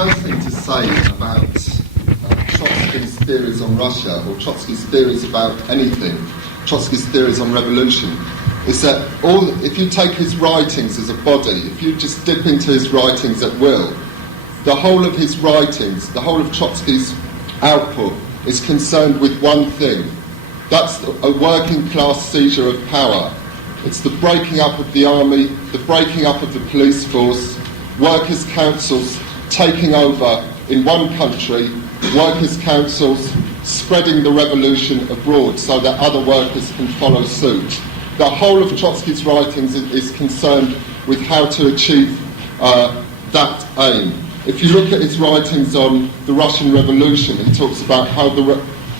first thing to say about Trotsky's theories on Russia, or Trotsky's theories about anything, Trotsky's theories on revolution, is that if you take his writings as a body, if you just dip into his writings at will, the whole of his writings, the whole of Trotsky's output is concerned with one thing. That's a working class seizure of power. It's the breaking up of the army, the breaking up of the police force, workers' councils taking over in one country, workers' councils spreading the revolution abroad so that other workers can follow suit. The whole of Trotsky's writings is concerned with how to achieve that aim. If you look at his writings on the Russian Revolution, he talks about how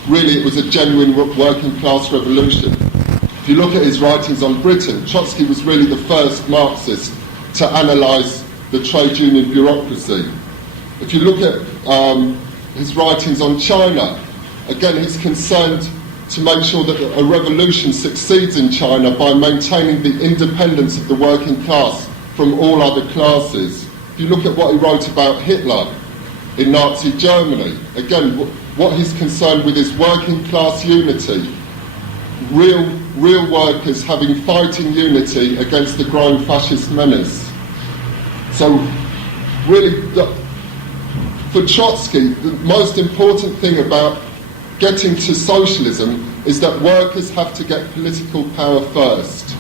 really it was a genuine working class revolution. If you look at his writings on Britain, Trotsky was really the first Marxist to analyse the trade union bureaucracy. If you look at his writings on China, again he's concerned to make sure that a revolution succeeds in China by maintaining the independence of the working class from all other classes. If you look at what he wrote about Hitler in Nazi Germany, again what he's concerned with is working class unity, real workers having fighting unity against the growing fascist menace. So really, for Trotsky, the most important thing about getting to socialism is that workers have to get political power first.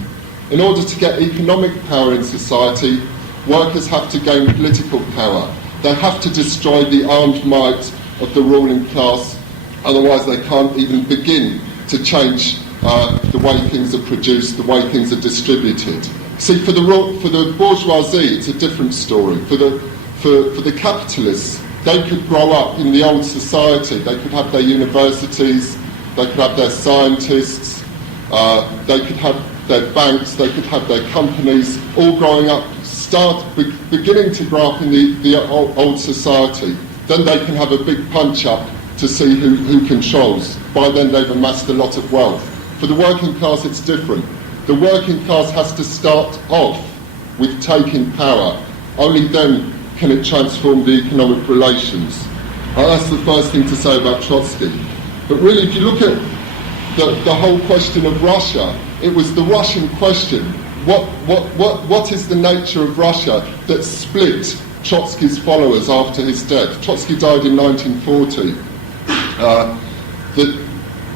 In order to get economic power in society, workers have to gain political power. They have to destroy the armed might of the ruling class, otherwise they can't even begin to change the way things are produced, the way things are distributed. See, for the bourgeoisie, it's a different story. For the capitalists, they could grow up in the old society. They could have their universities, they could have their scientists, they could have their banks, they could have their companies, all growing up, beginning to grow up in the old society. Then they can have a big punch-up to see who controls. By then they've amassed a lot of wealth. For the working class, it's different. The working class has to start off with taking power. Only then can it transform the economic relations. That's the first thing to say about Trotsky. But really, if you look at the whole question of Russia, it was the Russian question. What is the nature of Russia that split Trotsky's followers after his death? Trotsky died in 1940.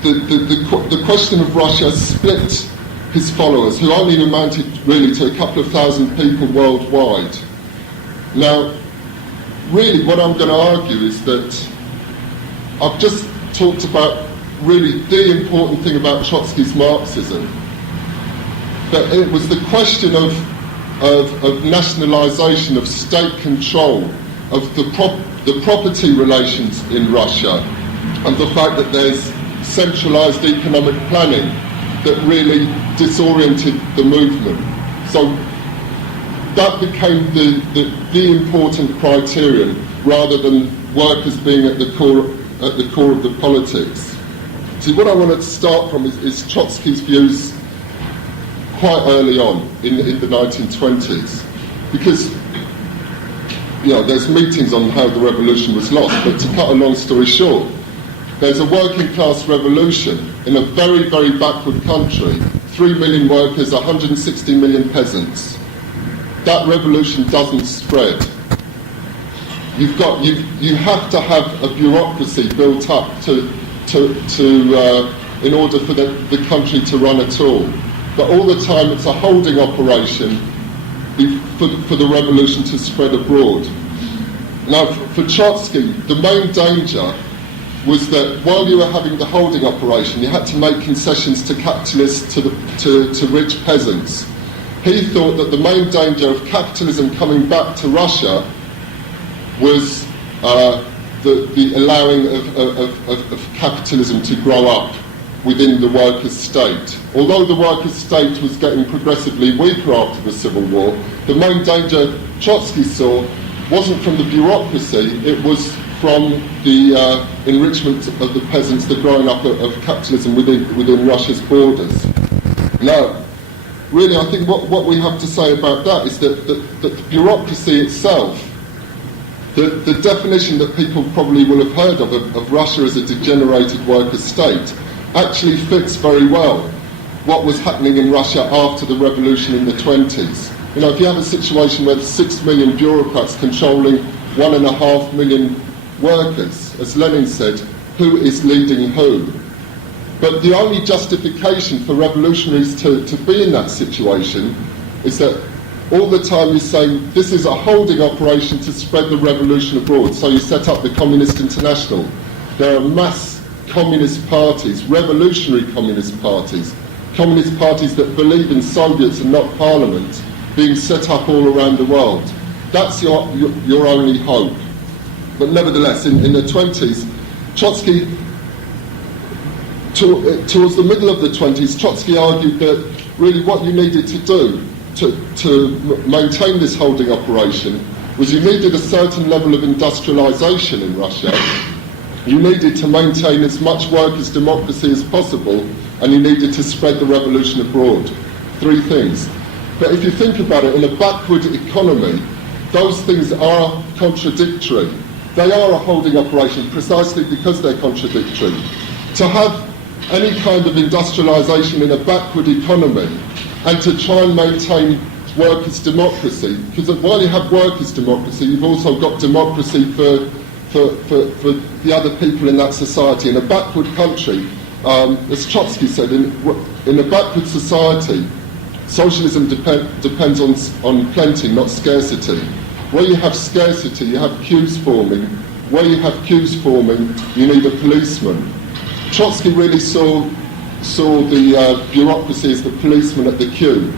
The question of Russia split his followers, who only amounted really to a couple of thousand people worldwide. Now, really what I'm going to argue is that I've just talked about really the important thing about Trotsky's Marxism, that it was the question of nationalisation, of state control, of the property relations in Russia, and the fact that there's centralised economic planning that really disoriented the movement. So that became the important criterion, rather than workers being at the core of the politics. See, what I wanted to start from is Trotsky's views quite early on in the 1920s, because there's meetings on how the revolution was lost, but to cut a long story short, there's a working class revolution in a very, very backward country, 3 million workers, 160 million peasants. That revolution doesn't spread. You have to have a bureaucracy built up in order for the country to run at all. But all the time it's a holding operation for the revolution to spread abroad. Now, for Trotsky, the main danger was that while you were having the holding operation, you had to make concessions to capitalists, to rich peasants. He thought that the main danger of capitalism coming back to Russia was the allowing of capitalism to grow up within the workers' state. Although the workers' state was getting progressively weaker after the Civil War, the main danger Trotsky saw wasn't from the bureaucracy, it was from the enrichment of the peasants, the growing up of capitalism within Russia's borders. Now, really, I think what we have to say about that is that the bureaucracy itself The definition that people probably will have heard of Russia as a degenerated worker state actually fits very well what was happening in Russia after the revolution in the 20s. You know, if you have a situation where 6 million bureaucrats controlling 1.5 million workers, as Lenin said, who is leading who? But the only justification for revolutionaries to be in that situation is that all the time you're saying this is a holding operation to spread the revolution abroad. So you set up the Communist International. There are mass communist parties, revolutionary communist parties that believe in Soviets and not Parliament, being set up all around the world. That's your only hope. But nevertheless, in the 20s, Trotsky, towards the middle of the 20s, Trotsky argued that really what you needed to do to maintain this holding operation was you needed a certain level of industrialization in Russia. You needed to maintain as much workers' democracy as possible, and you needed to spread the revolution abroad. 3 things. But if you think about it, in a backward economy, those things are contradictory. They are a holding operation precisely because they're contradictory. To have any kind of industrialization in a backward economy and to try and maintain workers' democracy, because while you have workers' democracy, you've also got democracy for the other people in that society. In a backward country, as Trotsky said, in a backward society, socialism depends on plenty, not scarcity. Where you have scarcity, you have queues forming. Where you have queues forming, you need a policeman. Trotsky really saw the bureaucracy as the policeman at the queue,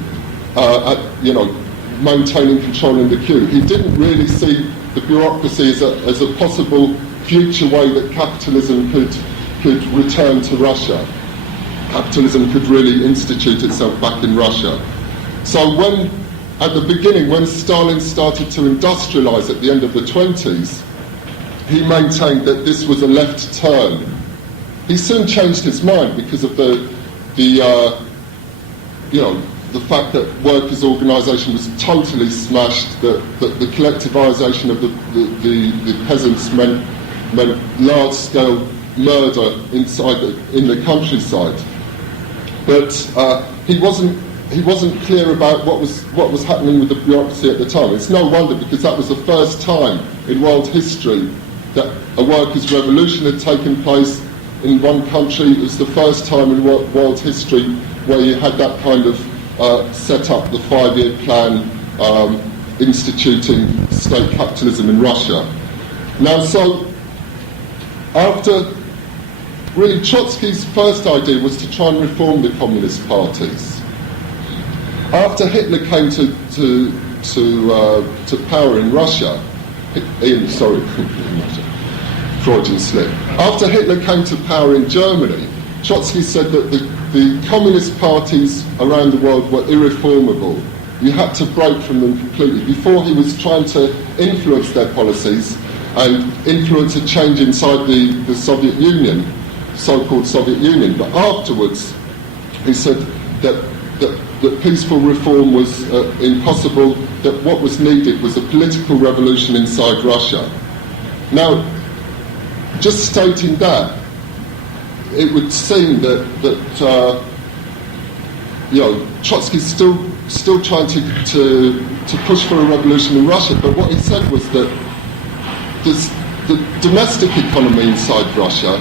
maintaining, controlling the queue. He didn't really see the bureaucracy as a possible future way that capitalism could return to Russia. Capitalism could really institute itself back in Russia. So at the beginning, when Stalin started to industrialize at the end of the 20s, he maintained that this was a left turn. He soon changed his mind because of the fact that workers' organisation was totally smashed, that the collectivisation of the peasants meant large-scale murder in the countryside. But he wasn't clear about what was happening with the bureaucracy at the time. It's no wonder, because that was the first time in world history that a workers' revolution had taken place in one country. It was the first time in world history where you had that kind of set up, the 5-year plan instituting state capitalism in Russia. Now, so after, really, Trotsky's first idea was to try and reform the communist parties. After Hitler came to power in Russia, Freudian slip. After Hitler came to power in Germany, Trotsky said that the communist parties around the world were irreformable. You had to break from them completely. Before, he was trying to influence their policies and influence a change inside the Soviet Union, so-called Soviet Union. But afterwards, he said that peaceful reform was impossible, that what was needed was a political revolution inside Russia. Now, just stating that, it would seem that Trotsky's still trying to push for a revolution in Russia, but what he said was that the domestic economy inside Russia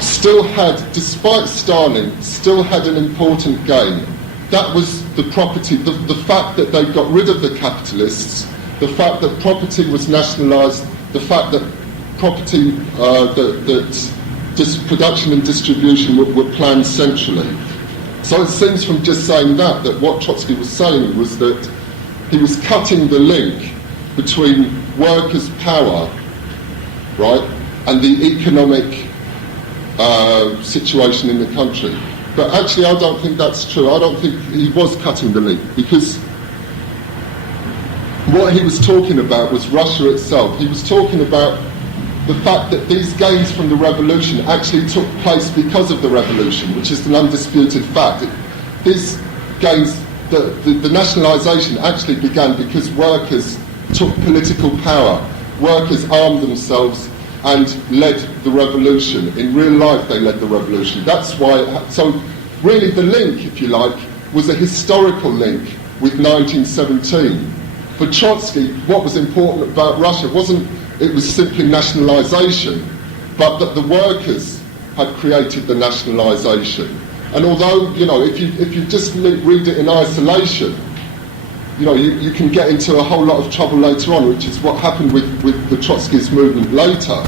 still had, despite Stalin, still had an important gain. That was the property, the fact that they got rid of the capitalists, the fact that property was nationalised, the fact that property, that production and distribution were planned centrally. So it seems from just saying that what Trotsky was saying was that he was cutting the link between workers' power, right, and the economic situation in the country. But actually, I don't think that's true. I don't think he was cutting the link, because what he was talking about was Russia itself. He was talking about the fact that these gains from the revolution actually took place because of the revolution, which is an undisputed fact. These gains, the nationalisation actually began because workers took political power. workers armed themselves and led the revolution. In real life, they led the revolution. That's why, so really the link, if you like, was a historical link with 1917. For Trotsky, what was important about Russia wasn't it was simply nationalisation, but that the workers had created the nationalisation. And although, you know, if you just read it in isolation, you know, you can get into a whole lot of trouble later on, which is what happened with the Trotskyist movement later.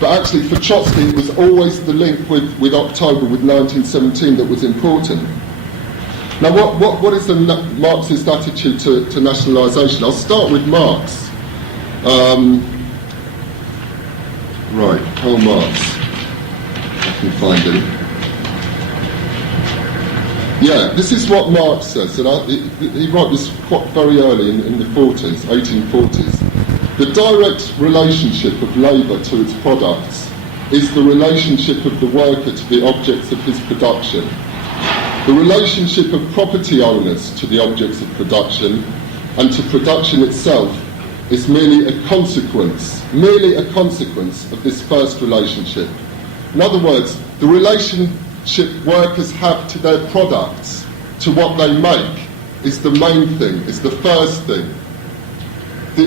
But actually, for Trotsky, it was always the link with October, with 1917, that was important. Now, what is the Marxist attitude to nationalisation? I'll start with Marx. Right, Karl Marx. I can find him. Yeah, this is what Marx says, and he wrote this quite very early in the 40s, 1840s. The direct relationship of labour to its products is the relationship of the worker to the objects of his production. The relationship of property owners to the objects of production and to production itself is merely a consequence of this first relationship. In other words, the relationship workers have to their products, to what they make, is the main thing, is the first thing.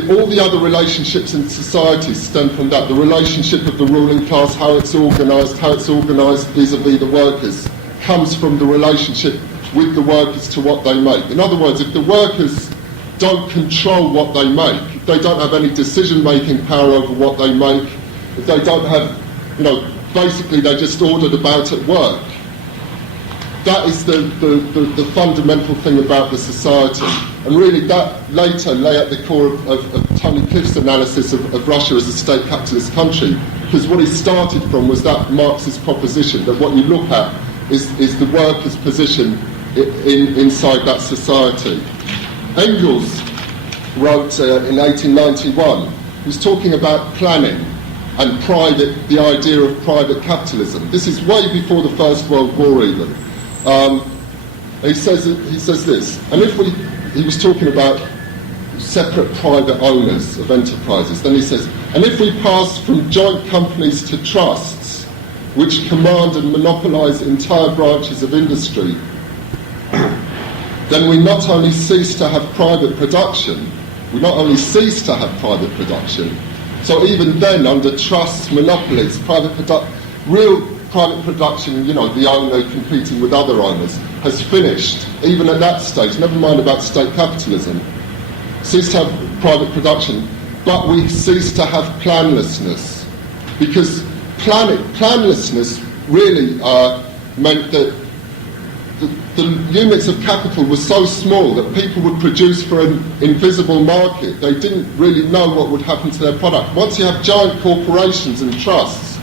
All the other relationships in society stem from that. The relationship of the ruling class, how it's organised vis-à-vis the workers, comes from the relationship with the workers to what they make. In other words, if the workers don't control what they make, if they don't have any decision-making power over what they make, if they don't have, you know, basically they're just ordered about at work, that is the fundamental thing about the society. And really that later lay at the core of Tony Cliff's analysis of Russia as a state capitalist country, because what he started from was that Marxist proposition that what you look at is the workers' position inside that society. Engels wrote in 1891, he was talking about planning and the idea of private capitalism. This is way before the First World War even. He says this, and he was talking about separate private owners of enterprises. Then he says, and if we pass from joint companies to trusts, which command and monopolise entire branches of industry, then we not only cease to have private production, so even then under trusts, monopolies, real private production, you know, the owner competing with other owners, has finished, even at that stage, never mind about state capitalism. Cease to have private production, but we cease to have planlessness, because planlessness really meant that the units of capital were so small that people would produce for an invisible market. They didn't really know what would happen to their product. Once you have giant corporations and trusts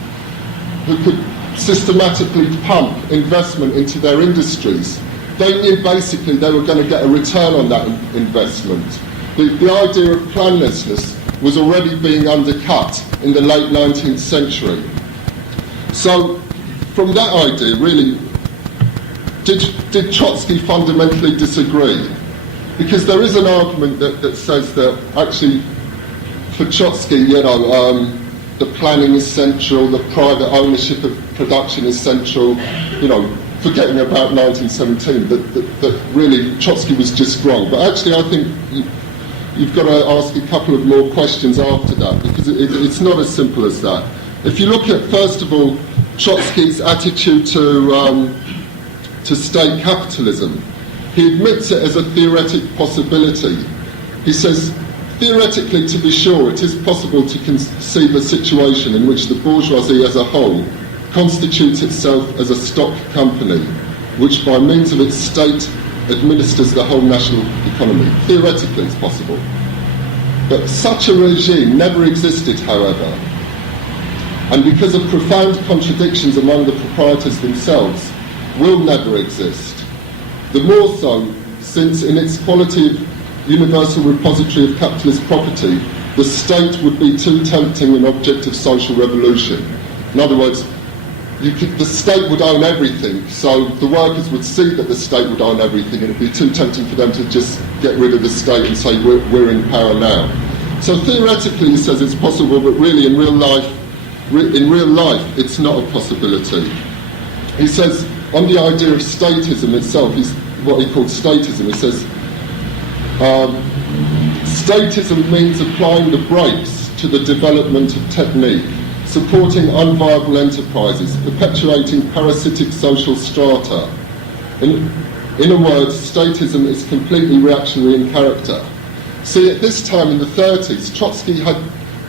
who could systematically pump investment into their industries, they knew basically they were going to get a return on that investment. The idea of planlessness was already being undercut in the late 19th century. So from that idea, really, did Trotsky fundamentally disagree? Because there is an argument that says that actually for Trotsky, you know, the planning is central, the private ownership of production is central, you know, forgetting about 1917, that really Trotsky was just wrong. But actually I think you've got to ask a couple of more questions after that, because it's not as simple as that. If you look at, first of all, Trotsky's attitude to state capitalism, he admits it as a theoretic possibility. He says, theoretically, to be sure, it is possible to conceive a situation in which the bourgeoisie as a whole constitutes itself as a stock company, which by means of its state administers the whole national economy. Theoretically, it's possible. But such a regime never existed, however, and because of profound contradictions among the proprietors themselves, will never exist. The more so, since in its quality of universal repository of capitalist property, the state would be too tempting an object of social revolution. In other words, the state would own everything, so the workers would see that the state would own everything, and it would be too tempting for them to just get rid of the state and say, we're in power now. So theoretically, he says it's possible, but really in real life, it's not a possibility. He says on the idea of statism itself, he's what he called statism. He says statism means applying the brakes to the development of technique, supporting unviable enterprises, perpetuating parasitic social strata. In a word, statism is completely reactionary in character. See, at this time in the 30s,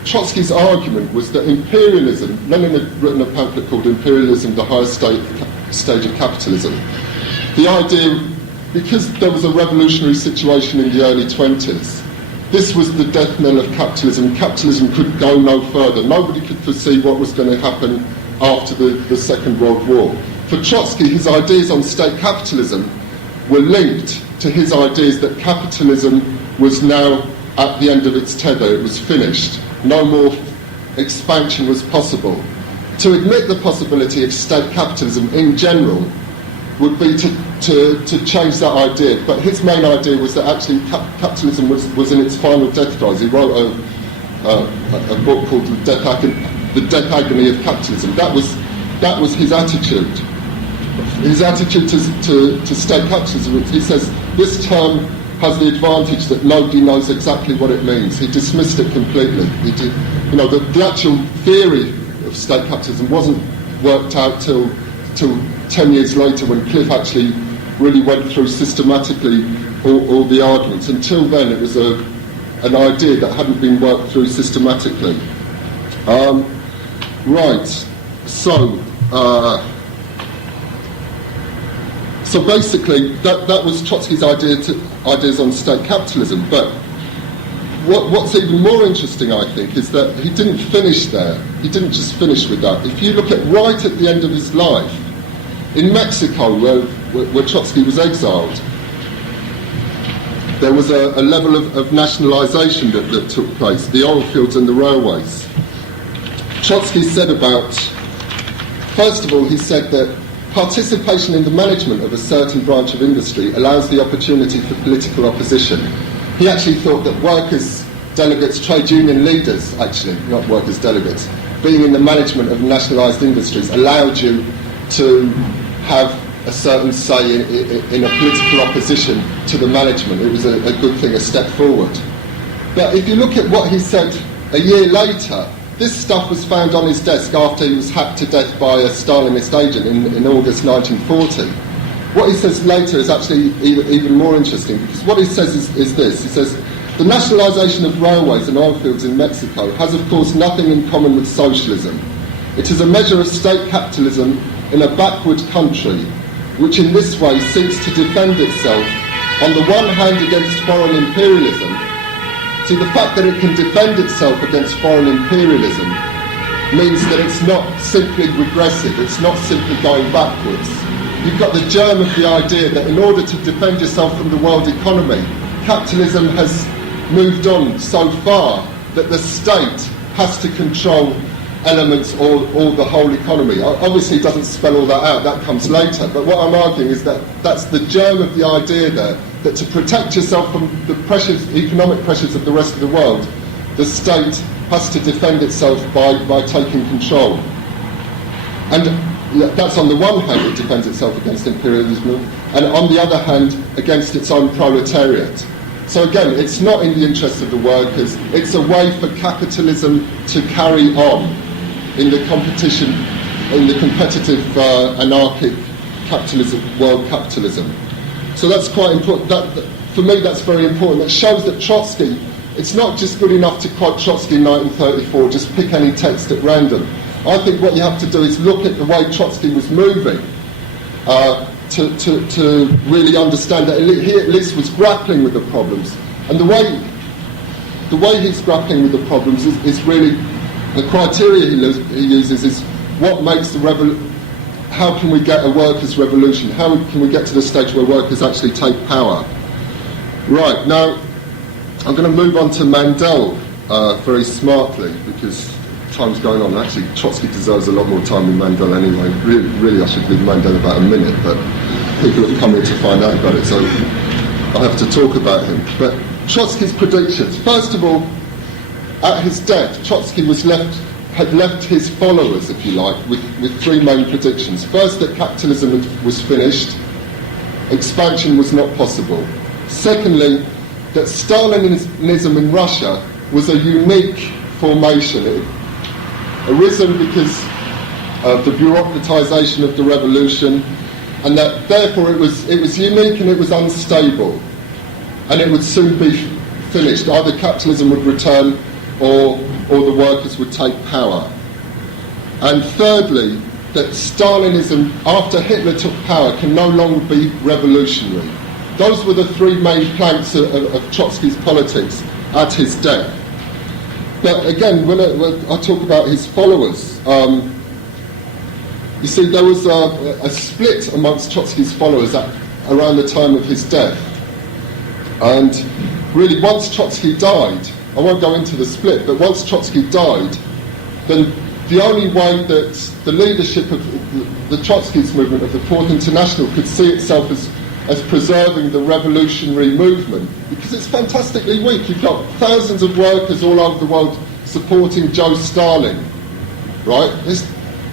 Trotsky's argument was that imperialism, Lenin had written a pamphlet called Imperialism, the Highest Stage of Capitalism. The idea, because there was a revolutionary situation in the early 20s, this was the death knell of capitalism. Capitalism could go no further. Nobody could foresee what was going to happen after the Second World War. For Trotsky, his ideas on state capitalism were linked to his ideas that capitalism was now at the end of its tether. It was finished. No more expansion was possible. To admit the possibility of state capitalism in general would be to change that idea. But his main idea was that actually capitalism was in its final death throes. He wrote a book called The Death Agony of Capitalism. That was his attitude. His attitude to state capitalism. He says this term has the advantage that nobody knows exactly what it means. He dismissed it completely. The actual theory of state capitalism wasn't worked out till 10 years later, when Cliff actually really went through systematically all the arguments. Until then, it was an idea that hadn't been worked through systematically. Right. So basically, that was Trotsky's ideas on state capitalism. But what's even more interesting, I think, is that he didn't finish there. He didn't just finish with that. If you look at right at the end of his life, in Mexico, where Trotsky was exiled, there was a level of nationalization that took place, the oil fields and the railways. Trotsky said first of all, he said that participation in the management of a certain branch of industry allows the opportunity for political opposition. He actually thought that workers' delegates, trade union leaders, actually, not workers' delegates, being in the management of nationalised industries allowed you to have a certain say in a political opposition to the management. It was a good thing, a step forward. But if you look at what he said a year later, this stuff was found on his desk after he was hacked to death by a Stalinist agent in August 1940. What he says later is actually even more interesting, because what he says is this. He says, the nationalisation of railways and oil fields in Mexico has of course nothing in common with socialism. It is a measure of state capitalism in a backward country, which in this way seeks to defend itself on the one hand against foreign imperialism. See, the fact that it can defend itself against foreign imperialism means that it's not simply regressive, it's not simply going backwards. You've got the germ of the idea that in order to defend yourself from the world economy, capitalism has moved on so far that the state has to control elements or the whole economy. Obviously, it doesn't spell all that out, that comes later, but what I'm arguing is that that's the germ of the idea there, that to protect yourself from the pressures, economic pressures of the rest of the world, the state has to defend itself by taking control. And that's on the one hand, it defends itself against imperialism, and on the other hand, against its own proletariat. So again, it's not in the interest of the workers, it's a way for capitalism to carry on in the competition, in the competitive anarchic capitalism, world capitalism. So that's quite important. For me, that's very important. That shows that Trotsky, it's not just good enough to quote Trotsky in 1934, just pick any text at random. I think what you have to do is look at the way Trotsky was moving to really understand that he at least was grappling with the problems. And the way he's grappling with the problems is really, the criteria he uses is what makes the revolution. How can we get a workers' revolution? How can we get to the stage where workers actually take power? Right, now I'm going to move on to Mandel very smartly, because time's going on. Actually, Trotsky deserves a lot more time than Mandel anyway. Really I should give Mandel about a minute, but people have come here to find out about it, so I have to talk about him. But Trotsky's predictions. First of all, at his death, Trotsky had left his followers, if you like, with three main predictions. First, that capitalism was finished, expansion was not possible. Secondly, that Stalinism in Russia was a unique formation. It arisen because of the bureaucratization of the revolution, and that therefore it was unique and it was unstable, and it would soon be finished. Either capitalism would return or the workers would take power. And thirdly, that Stalinism, after Hitler took power, can no longer be revolutionary. Those were the three main planks of Trotsky's politics at his death. But again, when I talk about his followers, you see, there was a split amongst Trotsky's followers around the time of his death. And really, once Trotsky died, I won't go into the split, but once Trotsky died, then the only way that the leadership of the Trotskyist movement of the Fourth International could see itself as preserving the revolutionary movement, because it's fantastically weak. You've got thousands of workers all over the world supporting Joe Stalin, right? There's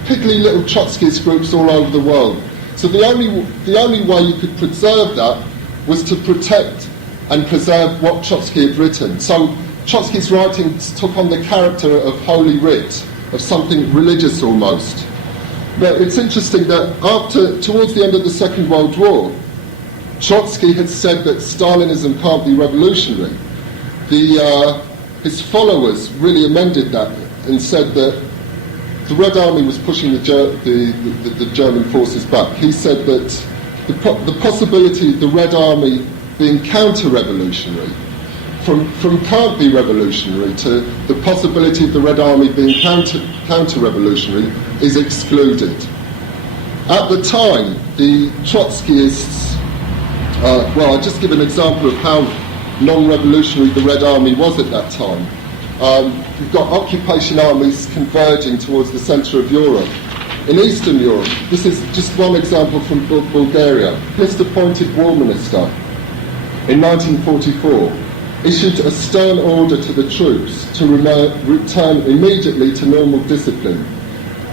piggly little Trotskyist groups all over the world. So the only way you could preserve that was to protect and preserve what Trotsky had written. So Trotsky's writings took on the character of Holy Writ, of something religious almost. But it's interesting that towards the end of the Second World War, Trotsky had said that Stalinism can't be revolutionary. His followers really amended that and said that the Red Army was pushing the German forces back. He said that the possibility of the Red Army being counter-revolutionary, from can't be revolutionary to the possibility of the Red Army being counter-revolutionary is excluded. At the time, the Trotskyists, I'll just give an example of how non-revolutionary the Red Army was at that time. You've got occupation armies converging towards the centre of Europe. In Eastern Europe, this is just one example from Bulgaria. This appointed war minister in 1944 issued a stern order to the troops to return immediately to normal discipline,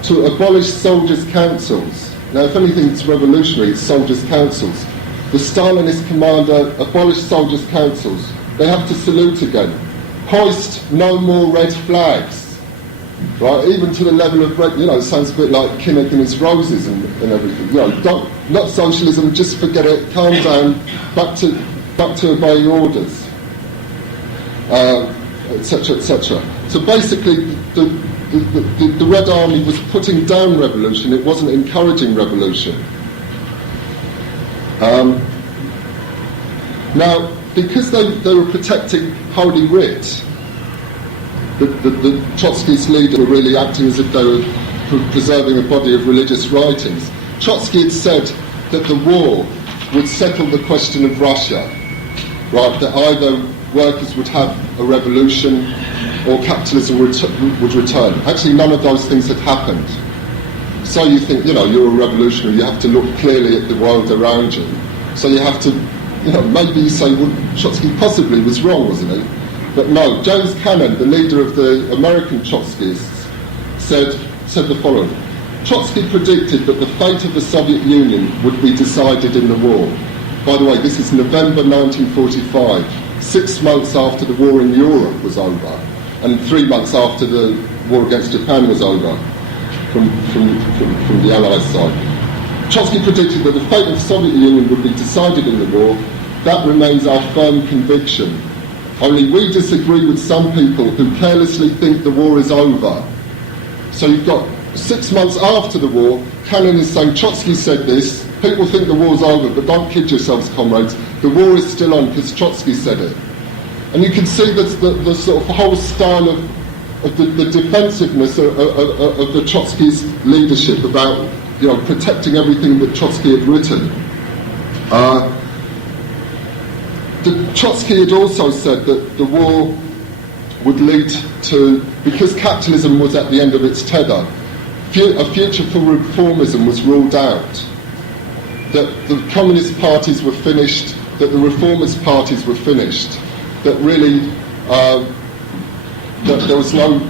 to abolish soldiers' councils. Now, if anything's revolutionary, it's soldiers' councils. The Stalinist commander abolished soldiers' councils. They have to salute again. Hoist no more red flags, right? Even to the level of red, it sounds a bit like Kinnock and his roses and everything. Not socialism, just forget it, calm down, back to obeying orders, etc., etc. So basically, the Red Army was putting down revolution, it wasn't encouraging revolution. Now, because they were protecting Holy Writ, the Trotskyist leaders were really acting as if they were preserving a body of religious writings. Trotsky had said that the war would settle the question of Russia, right? That either workers would have a revolution or capitalism would return. Actually, none of those things had happened. So you think, you're a revolutionary, you have to look clearly at the world around you. So you have to, maybe you say, well, Trotsky possibly was wrong, wasn't he? But no, James Cannon, the leader of the American Trotskyists, said the following. Trotsky predicted that the fate of the Soviet Union would be decided in the war. By the way, this is November 1945, 6 months after the war in Europe was over, and 3 months after the war against Japan was over, from the Allies side. Trotsky predicted that the fate of the Soviet Union would be decided in the war. That remains our firm conviction. Only we disagree with some people who carelessly think the war is over. So you've got 6 months after the war, Cannon is saying, Trotsky said this, people think the war's over, but don't kid yourselves, comrades, the war is still on because Trotsky said it. And you can see the sort of whole style of the defensiveness of the Trotskyist leadership about protecting everything that Trotsky had written. Trotsky had also said that the war would lead to, because capitalism was at the end of its tether, a future for reformism was ruled out. That the communist parties were finished, that the reformist parties were finished, that really that there was no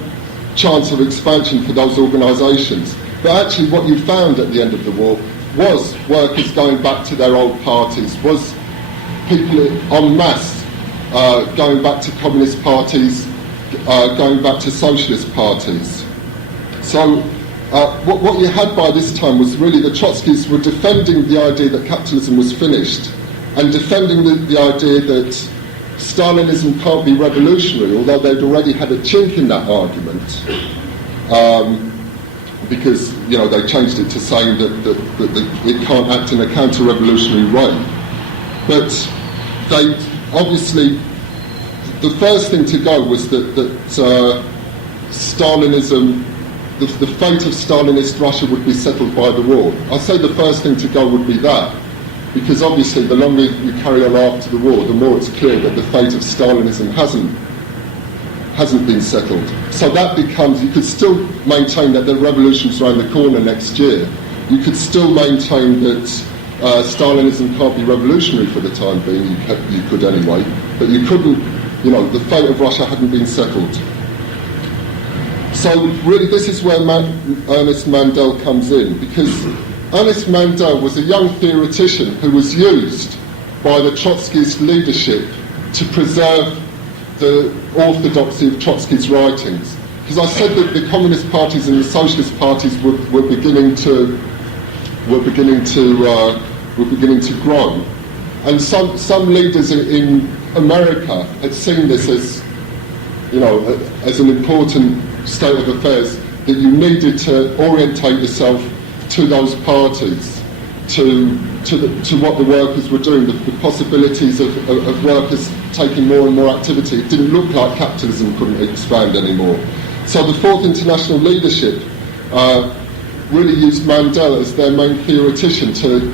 chance of expansion for those organisations. But actually what you found at the end of the war was workers going back to their old parties, was people en masse going back to communist parties, going back to socialist parties. So what you had by this time was really the Trotskyists were defending the idea that capitalism was finished and defending the idea that Stalinism can't be revolutionary, although they'd already had a chink in that argument, because they changed it to saying that it can't act in a counter-revolutionary way. But they obviously, the first thing to go was that Stalinism, the fate of Stalinist Russia would be settled by the war. I say the first thing to go would be that, because obviously the longer you carry on after the war, the more it's clear that the fate of Stalinism hasn't been settled. So that becomes, you could still maintain that the revolution's around the corner next year. You could still maintain that Stalinism can't be revolutionary for the time being. You could anyway, but you couldn't, the fate of Russia hadn't been settled. So really this is where Ernest Mandel comes in, because Ernest Mandel was a young theoretician who was used by the Trotskyist leadership to preserve the orthodoxy of Trotsky's writings. Because I said that the communist parties and the socialist parties were beginning to grow, and some leaders in America had seen this as an important state of affairs, that you needed to orientate yourself to those parties, to what the workers were doing, the possibilities of workers taking more and more activity. It didn't look like capitalism couldn't expand anymore. So the Fourth International leadership really used Mandel as their main theoretician to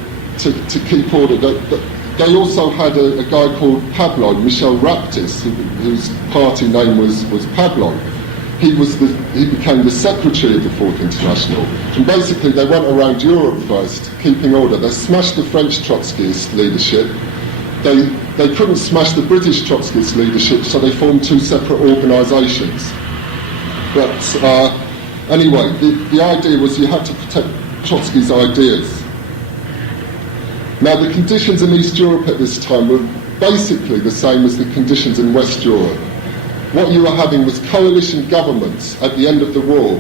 keep order. They also had a guy called Pablo, Michel Raptis, whose party name was Pablo. He became the secretary of the Fourth International, and basically they went around Europe first, keeping order. They smashed the French Trotskyist leadership. They couldn't smash the British Trotskyist leadership, so they formed two separate organisations. But anyway, the idea was you had to protect Trotsky's ideas. Now the conditions in East Europe at this time were basically the same as the conditions in West Europe. What you were having was coalition governments at the end of the war,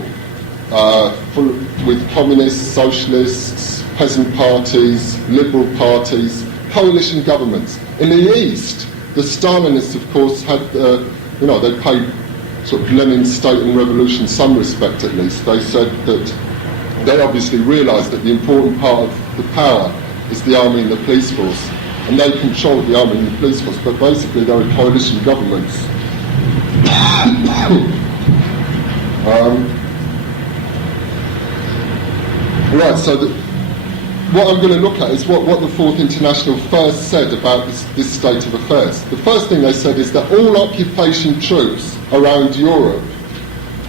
with communists, socialists, peasant parties, liberal parties, coalition governments. In the East, the Stalinists, of course, had, they paid sort of Lenin's state and revolution some respect at least. They said that they obviously realised that the important part of the power is the army and the police force, and they controlled the army and the police force, but basically they were coalition governments. Right, so what I'm going to look at is what the Fourth International first said about this state of affairs. The first thing they said is that all occupation troops around Europe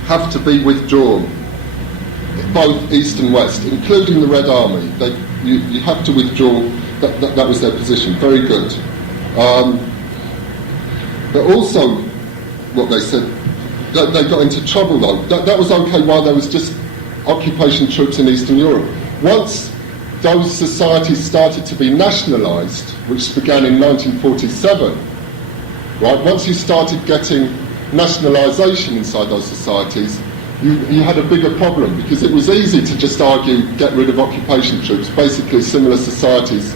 have to be withdrawn, both East and West, including the Red Army. You have to withdraw. That was their position. Very good. But also, what they said, that they got into trouble though. That was okay while there was just occupation troops in Eastern Europe. Once those societies started to be nationalised, which began in 1947, right? Once you started getting nationalisation inside those societies, you had a bigger problem, because it was easy to just argue get rid of occupation troops, basically similar societies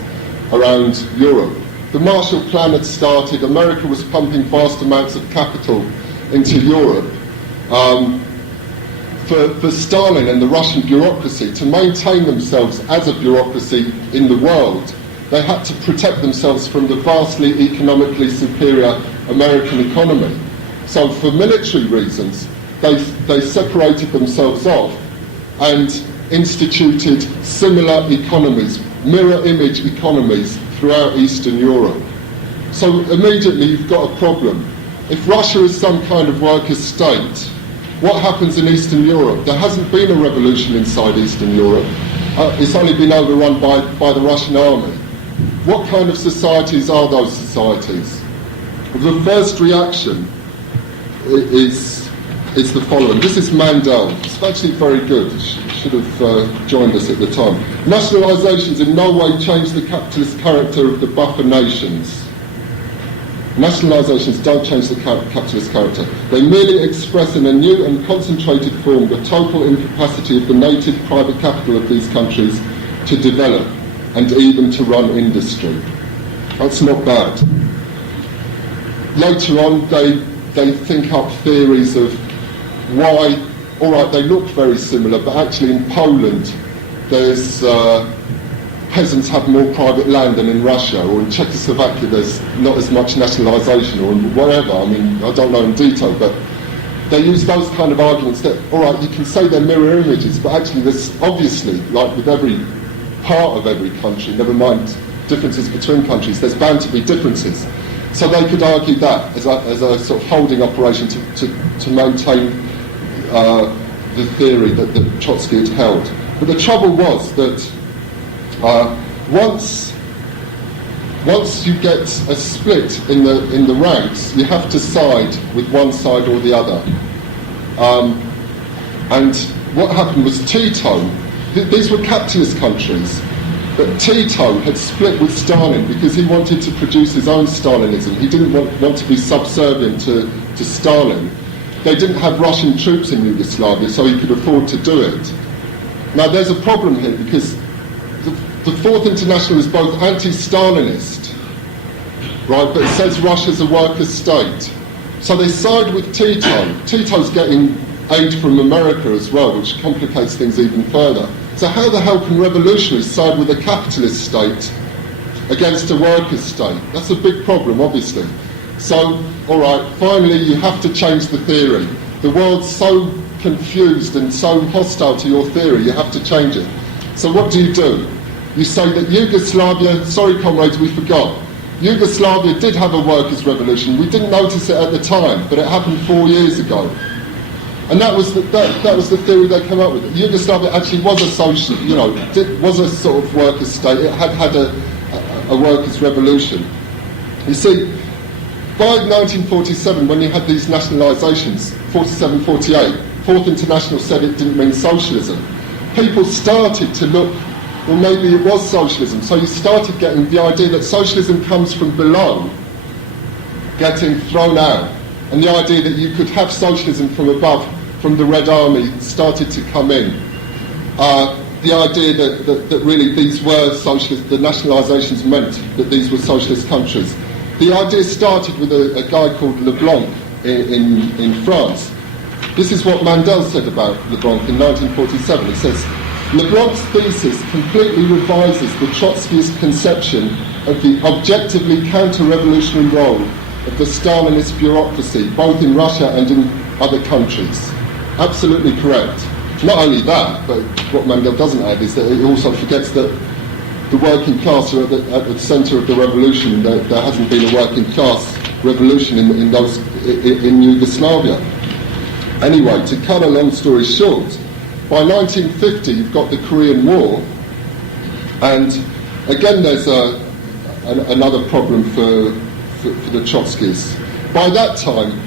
around Europe. The Marshall Plan had started, America was pumping vast amounts of capital into Europe. For Stalin and the Russian bureaucracy to maintain themselves as a bureaucracy in the world, they had to protect themselves from the vastly economically superior American economy. So for military reasons, they separated themselves off and instituted similar economies, mirror image economies throughout Eastern Europe. So immediately you've got a problem. If Russia is some kind of worker state, what happens in Eastern Europe? There hasn't been a revolution inside Eastern Europe. It's only been overrun by the Russian army. What kind of societies are those societies? The first reaction is is the following. This is Mandel. It's actually very good. Should have joined us at the time. Nationalisations in no way change the capitalist character of the buffer nations. Nationalisations don't change the capitalist character. They merely express in a new and concentrated form the total incapacity of the native private capital of these countries to develop and even to run industry. That's not bad. Later on, they think up theories of why, all right, they look very similar, but actually in Poland, there's peasants have more private land than in Russia, or in Czechoslovakia there's not as much nationalisation, or whatever. I mean, I don't know in detail, but they use those kind of arguments that, all right, you can say they're mirror images, but actually there's obviously, like with every part of every country, never mind differences between countries, there's bound to be differences. So they could argue that as a sort of holding operation to maintain the theory that Trotsky had held. But the trouble was that once you get a split in the ranks, you have to side with one side or the other. And what happened was Tito, these were capitalist countries, but Tito had split with Stalin because he wanted to produce his own Stalinism. He didn't want to be subservient to Stalin. They didn't have Russian troops in Yugoslavia, so he could afford to do it. Now there's a problem here because the Fourth International is both anti-Stalinist, right, but it says Russia's a worker state. So they side with Tito. Tito's getting aid from America as well, which complicates things even further. So how the hell can revolutionaries side with a capitalist state against a worker state? That's a big problem, obviously. So, all right, finally you have to change the theory. The world's so confused and so hostile to your theory, you have to change it. So what do? You say that Yugoslavia, sorry comrades, we forgot. Yugoslavia did have a workers' revolution. We didn't notice it at the time, but it happened 4 years ago. And that was the theory they came up with. Yugoslavia actually was a social, was a sort of workers' state. It had a workers' revolution. You see, by 1947, when you had these nationalisations, 47, 48, Fourth International said it didn't mean socialism. People started to look, well, maybe it was socialism. So you started getting the idea that socialism comes from below, getting thrown out. And the idea that you could have socialism from above, from the Red Army, started to come in. The idea that really these were socialist, the nationalisations meant that these were socialist countries. The idea started with a guy called Leblanc in France. This is what Mandel said about Leblanc in 1947. He says, Leblanc's thesis completely revises the Trotskyist conception of the objectively counter-revolutionary role of the Stalinist bureaucracy, both in Russia and in other countries. Absolutely correct. Not only that, but what Mandel doesn't add is that he also forgets that the working class are at the centre of the revolution. There hasn't been a working class revolution in Yugoslavia. Anyway, to cut a long story short, by 1950 you've got the Korean War, and again there's another problem for the Trotskyists. By that time,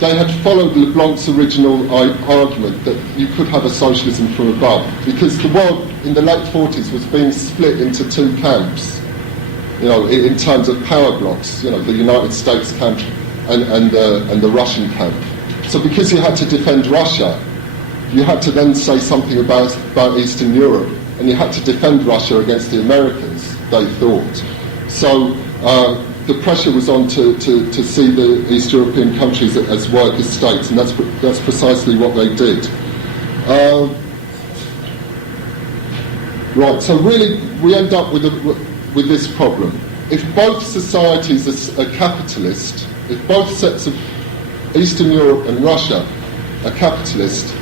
they had followed Leblanc's original argument that you could have a socialism from above, because the world in the late 40s was being split into two camps, in terms of power blocks, the United States camp and the Russian camp. So because you had to defend Russia, you had to then say something about Eastern Europe, and you had to defend Russia against the Americans, they thought. So the pressure was on to see the East European countries as worker states, and that's precisely what they did. Right, so really we end up with this problem. If both societies are capitalist, if both sets of Eastern Europe and Russia are capitalist,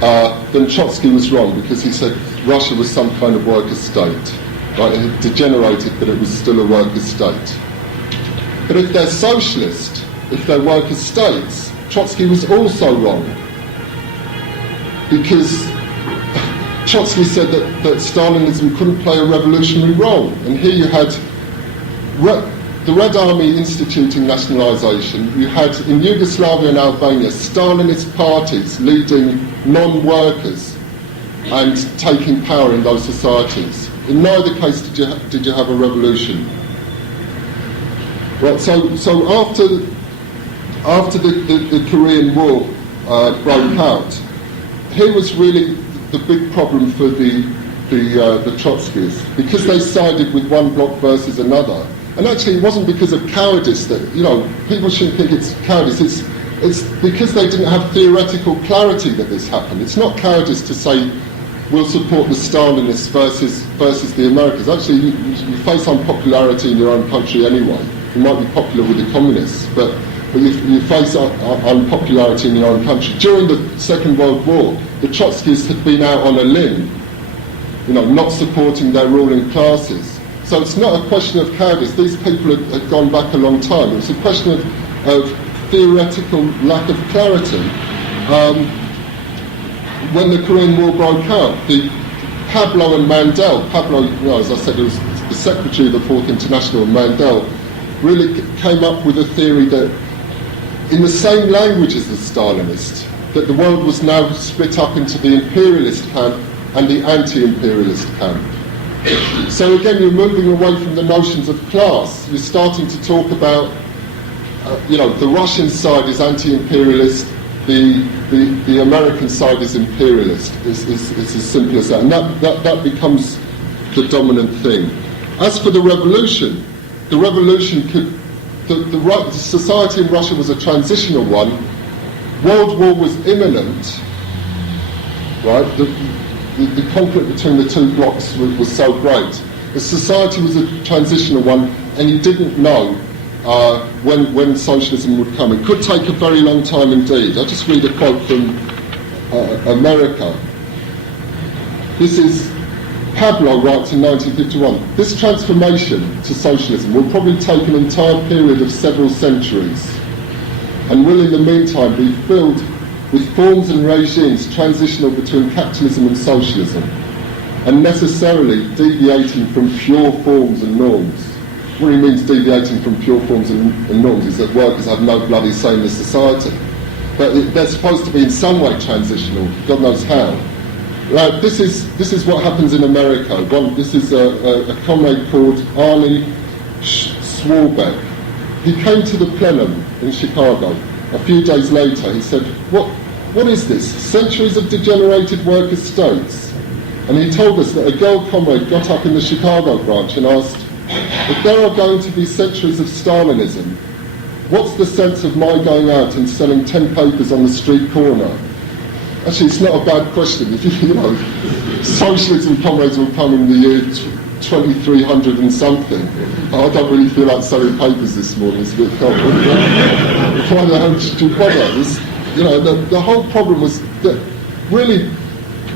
then Trotsky was wrong, because he said Russia was some kind of worker state. Right, it had degenerated, but it was still a worker state. But if they're socialist, if they're worker states, Trotsky was also wrong, because Trotsky said that Stalinism couldn't play a revolutionary role. And here you had the Red Army instituting nationalisation. You had in Yugoslavia and Albania Stalinist parties leading non-workers and taking power in those societies. In neither case did you have a revolution. Right, so after the Korean War broke out, here was really the big problem for the Trotskyists, because they sided with one bloc versus another. And actually, it wasn't because of cowardice that, people shouldn't think it's cowardice. It's because they didn't have theoretical clarity that this happened. It's not cowardice to say we'll support the Stalinists versus the Americans. Actually, you face unpopularity in your own country anyway. You might be popular with the communists, but you face unpopularity in your own country. During the Second World War, the Trotskyists had been out on a limb, not supporting their ruling classes. So it's not a question of cowardice. These people had gone back a long time. It's a question of theoretical lack of clarity. When the Korean War broke out, Pablo and Mandel, as I said, it was the secretary of the Fourth International, Mandel, really came up with a theory that, in the same language as the Stalinists, that the world was now split up into the imperialist camp and the anti-imperialist camp. So again, you're moving away from the notions of class. You're starting to talk about, the Russian side is anti-imperialist, the American side is imperialist. It's as simple as that. And that becomes the dominant thing. As for the revolution could, the society in Russia was a transitional one. World War was imminent, right? The conflict between the two blocs was so great. The society was a transitional one, and you didn't know when socialism would come. It could take a very long time indeed. I'll just read a quote from America. This is Pablo writes in 1951, "This transformation to socialism will probably take an entire period of several centuries, and will in the meantime be filled with forms and regimes transitional between capitalism and socialism, and necessarily deviating from pure forms and norms." What he means deviating from pure forms and norms is that workers have no bloody say in the society. But they're supposed to be in some way transitional, God knows how. Right, this is what happens in America. This is a comrade called Arnie Swarbeck. He came to the plenum in Chicago. A few days later, he said, What is this? Centuries of degenerated workers' states? And he told us that a girl comrade got up in the Chicago branch and asked, if there are going to be centuries of Stalinism, what's the sense of my going out and selling 10 papers on the street corner? Actually, it's not a bad question. Socialism comrades will come in the year 2300 and something. I don't really feel like selling papers this morning. It's a bit cold. Why the hell should you bother? The whole problem was that, really,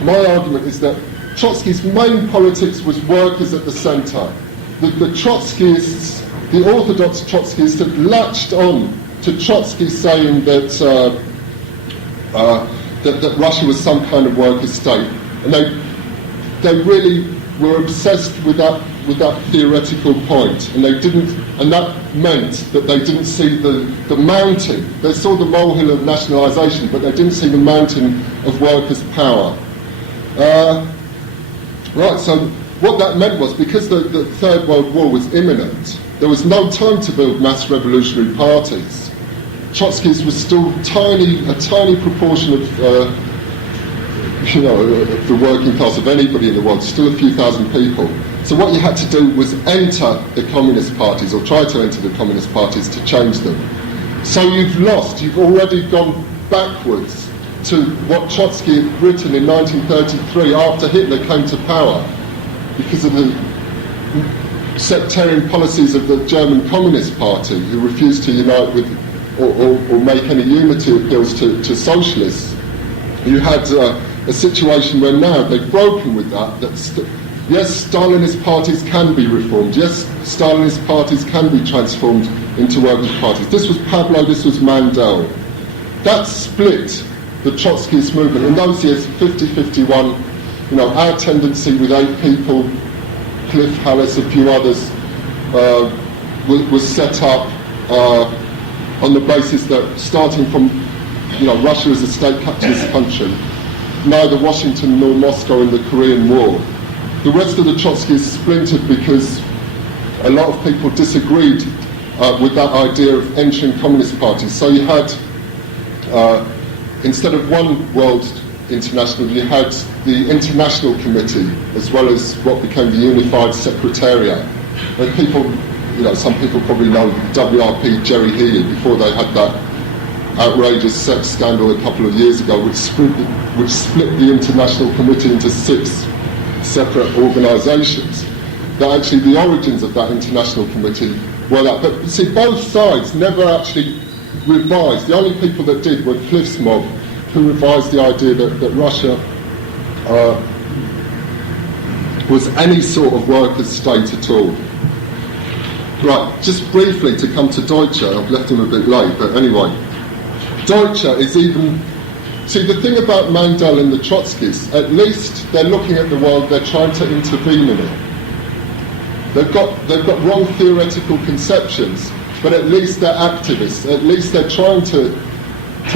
my argument is that Trotsky's main politics was workers at the centre. The Trotskyists, the orthodox Trotskyists, had latched on to Trotsky saying that Russia was some kind of worker state, and they really were obsessed with that theoretical point, and that meant that they didn't see the mountain. They saw the molehill of nationalisation, but they didn't see the mountain of workers' power. Right, so what that meant was, because the Third World War was imminent, there was no time to build mass revolutionary parties. Trotskyists was still a tiny proportion of the working class of anybody in the world, still a few thousand people. So what you had to do was enter the communist parties, or try to enter the communist parties to change them. So you've already gone backwards to what Trotsky had written in 1933 after Hitler came to power, because of the sectarian policies of the German Communist Party, who refused to unite with or make any unity appeals to socialists. You had a situation where now they've broken with that yes, Stalinist parties can be reformed, yes, Stalinist parties can be transformed into workers' parties. This was Pablo, this was Mandel. That split the Trotskyist movement. In those years, 50-51, our tendency with 8 people, Cliff, HALLAS, a few others, was set up on the basis that, starting from, Russia as a state capitalist country, neither Washington nor Moscow in the Korean War. The rest of the Trotskyists splintered because a lot of people disagreed with that idea of entering communist parties. So you had, instead of one world international, you had the International Committee, as well as what became the Unified Secretariat. And people, some people probably know WRP Jerry Healy, before they had that outrageous sex scandal a couple of years ago, which split the International Committee into 6 separate organisations. That actually the origins of that International Committee were that. But see, both sides never actually revised. The only people that did were Cliff's mob, who revised the idea that Russia was any sort of workers' state at all. Right, just briefly to come to Deutcher, I've left him a bit late, but anyway. Deutcher is even... See, the thing about Mandel and the Trotskyists, at least they're looking at the world, they're trying to intervene in it. They've got wrong theoretical conceptions, but at least they're activists, at least they're trying to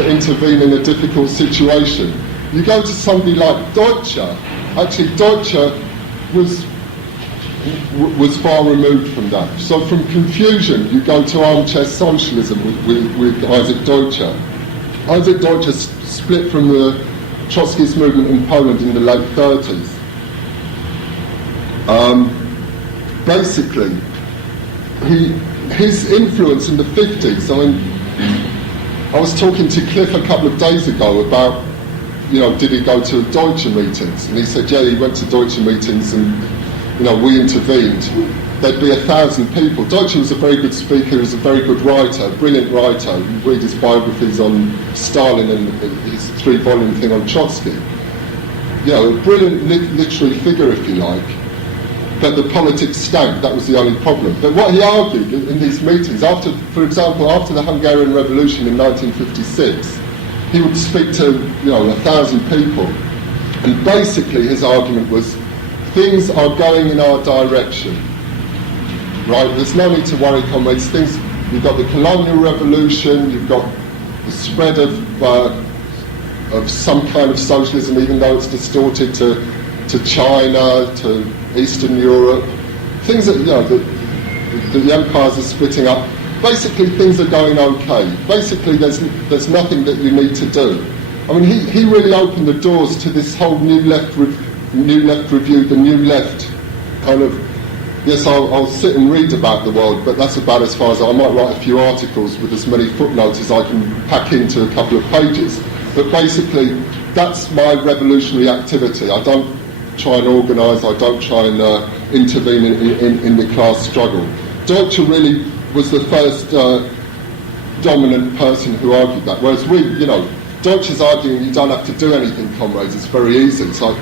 intervene in a difficult situation. You go to somebody like Deutcher, actually Deutcher was far removed from that. So from confusion, you go to armchair socialism with Isaac Deutcher. Isaac Deutcher split from the Trotskyist movement in Poland in the late 30s. Basically, his influence in the 50s, I was talking to Cliff a couple of days ago about, did he go to Deutsche meetings? And he said, yeah, he went to Deutsche meetings and, we intervened. There'd be 1,000 people. Deutsche was a very good speaker, he was a very good writer, brilliant writer. You read his biographies on Stalin and his 3-volume thing on Trotsky. A brilliant literary figure, if you like. But the politics stank, that was the only problem. But what he argued in these meetings, for example, after the Hungarian Revolution in 1956, he would speak to 1,000 people, and basically his argument was, things are going in our direction, right? There's no need to worry, comrades. You've got the colonial revolution, you've got the spread of some kind of socialism, even though it's distorted to China, to Eastern Europe. Things that, the empires are splitting up. Basically, things are going okay. Basically, there's nothing that you need to do. I mean, he really opened the doors to this whole New Left review, the New Left kind of, yes, I'll sit and read about the world, but that's about as far as I might write a few articles with as many footnotes as I can pack into a couple of pages. But basically, that's my revolutionary activity. I don't try and organise, I don't try and intervene in the class struggle. Deutscher really was the first dominant person who argued that, whereas Deutscher's arguing you don't have to do anything, comrades, it's very easy. It's like,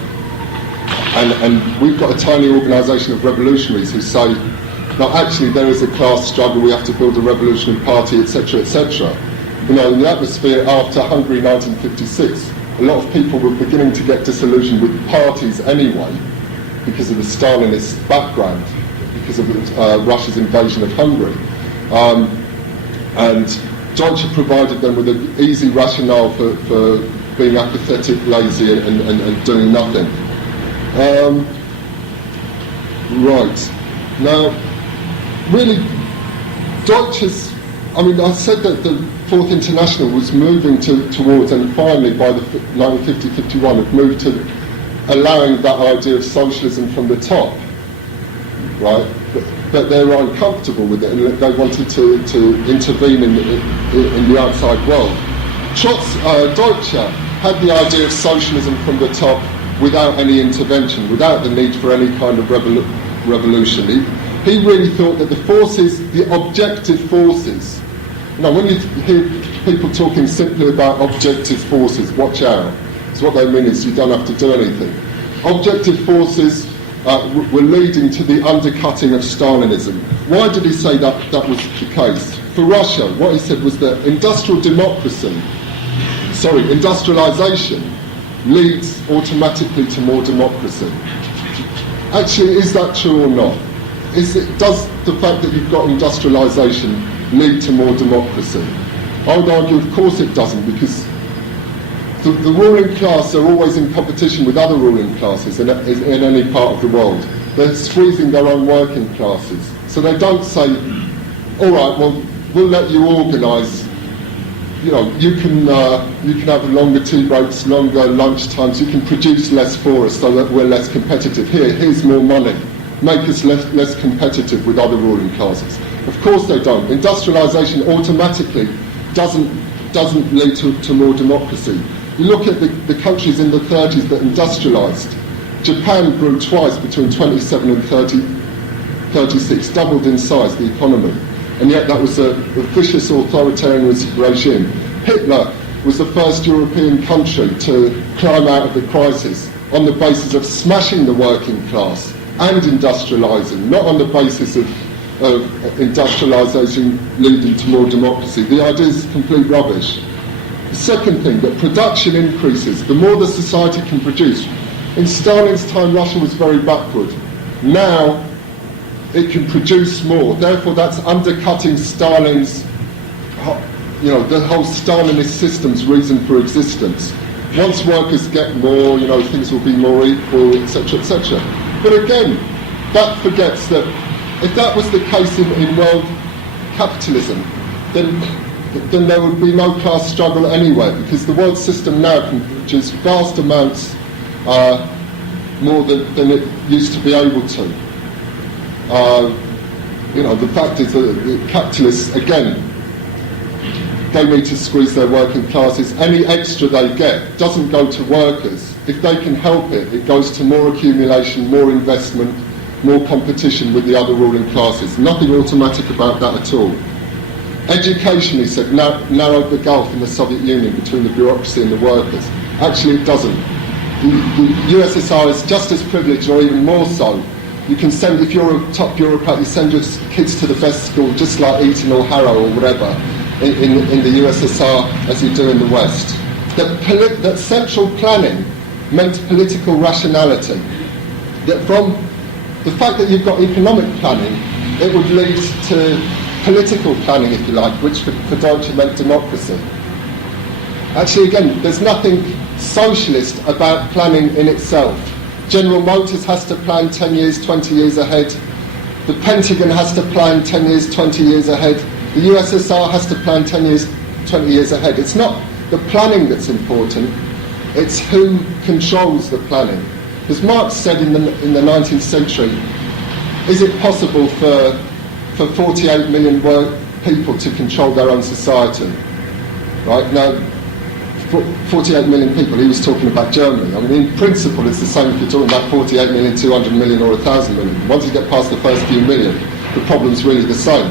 and we've got a tiny organisation of revolutionaries who say, no, actually there is a class struggle, we have to build a revolutionary party, etc., etc. In the atmosphere after Hungary 1956, a lot of people were beginning to get disillusioned with parties anyway, because of the Stalinist background, because of Russia's invasion of Hungary. And Deutscher provided them with an easy rationale for being apathetic, lazy, and doing nothing. Right. Now, really, Deutscher's... I mean, I said that the Fourth International was moving towards, and finally by the 1950-51, had moved to allowing that idea of socialism from the top, right? But they were uncomfortable with it, and they wanted to intervene in the outside world. Deutscher had the idea of socialism from the top without any intervention, without the need for any kind of revolution. He really thought that the objective forces, when you hear people talking simply about objective forces, watch out. So what they mean is you don't have to do anything. Objective forces were leading to the undercutting of Stalinism. Why did he say that was the case? For Russia, what he said was that industrialization leads automatically to more democracy. Actually, is that true or not? does the fact that you've got industrialisation lead to more democracy? I would argue, of course it doesn't, because the ruling class are always in competition with other ruling classes in any part of the world. They're squeezing their own working classes. So they don't say, all right, well, we'll let you organise. You know, you can have longer tea breaks, longer lunch times. You can produce less for us so that we're less competitive. Here's more money. Make us less competitive with other ruling classes. Of course they don't. Industrialisation automatically doesn't lead to more democracy. You look at the countries in the 30s that industrialised. Japan grew twice between 27 and 36, doubled in size, the economy. And yet that was a vicious authoritarian regime. Hitler was the first European country to climb out of the crisis on the basis of smashing the working class and industrialising, not on the basis of industrialisation leading to more democracy. The idea is complete rubbish. The second thing, that production increases, the more the society can produce. In Stalin's time, Russia was very backward. Now, it can produce more. Therefore, that's undercutting Stalin's, the whole Stalinist system's reason for existence. Once workers get more, things will be more equal, etc., etc. But again, that forgets that if that was the case in world capitalism, then there would be no class struggle anywhere, because the world system now can produce vast amounts more than it used to be able to. The fact is that the capitalists, again, they need to squeeze their working classes. Any extra they get doesn't go to workers. If they can help it, it goes to more accumulation, more investment, more competition with the other ruling classes. Nothing automatic about that at all. Education, he said, narrowed the gulf in the Soviet Union between the bureaucracy and the workers. Actually, it doesn't. The USSR is just as privileged, or even more so. You can send, if you're a top bureaucrat, you send your kids to the best school, just like Eton or Harrow or whatever, in the USSR as you do in the West. That central planning meant political rationality. That from the fact that you've got economic planning, it would lead to political planning, if you like, which for Deutcher meant democracy. Actually, again, there's nothing socialist about planning in itself. General Motors has to plan 10 years, 20 years ahead. The Pentagon has to plan 10 years, 20 years ahead. The USSR has to plan 10 years, 20 years ahead. It's not the planning that's important, it's who controls the planning. As Marx said in the 19th century, is it possible for 48 million people to control their own society? Right? Now, 48 million people, he was talking about Germany. I mean, in principle, it's the same if you're talking about 48 million, 200 million, or 1,000 million. Once you get past the first few million, the problem's really the same.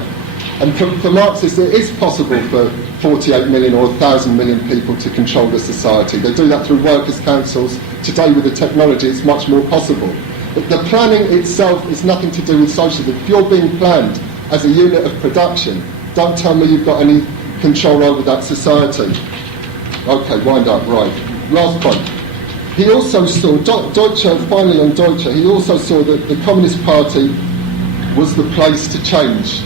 And for Marxists, it is possible for 48 million or 1,000 million people to control the society. They do that through workers' councils. Today, with the technology, it's much more possible. But the planning itself is nothing to do with socialism. If you're being planned as a unit of production, don't tell me you've got any control over that society. Okay, wind up, right. Last point. He also saw, Deutcher, finally on Deutcher, he also saw that the Communist Party was the place to change.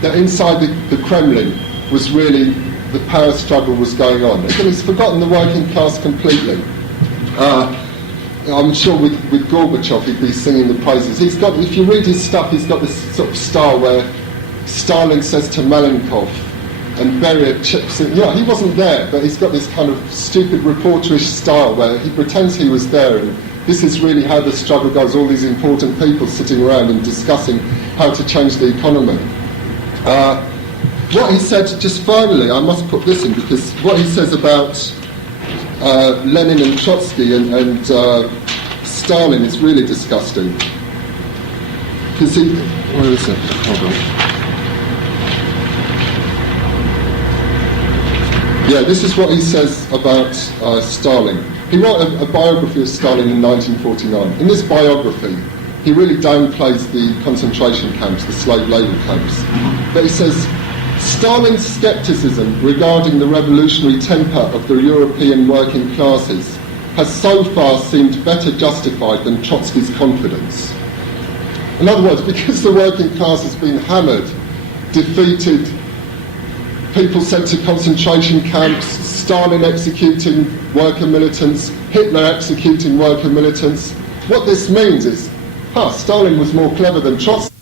That inside the Kremlin was really, the power struggle was going on. Again, he's forgotten the working class completely. I'm sure with Gorbachev he'd be singing the praises. He's got, if you read his stuff, he's got this sort of style where Stalin says to Malenkov, and Beria chips in. He wasn't there, but he's got this kind of stupid reporterish style where he pretends he was there, and this is really how the struggle goes, all these important people sitting around and discussing how to change the economy. What he said, just finally, I must put this in, because what he says about Lenin and Trotsky and Stalin is really disgusting. Because where is it? Hold on. Yeah, this is what he says about Stalin. He wrote a biography of Stalin in 1949. In this biography, he really downplays the concentration camps, the slave labour camps. But he says, Stalin's scepticism regarding the revolutionary temper of the European working classes has so far seemed better justified than Trotsky's confidence. In other words, because the working class has been hammered, defeated, people sent to concentration camps, Stalin executing worker militants, Hitler executing worker militants, what this means is, Stalin was more clever than Trotsky.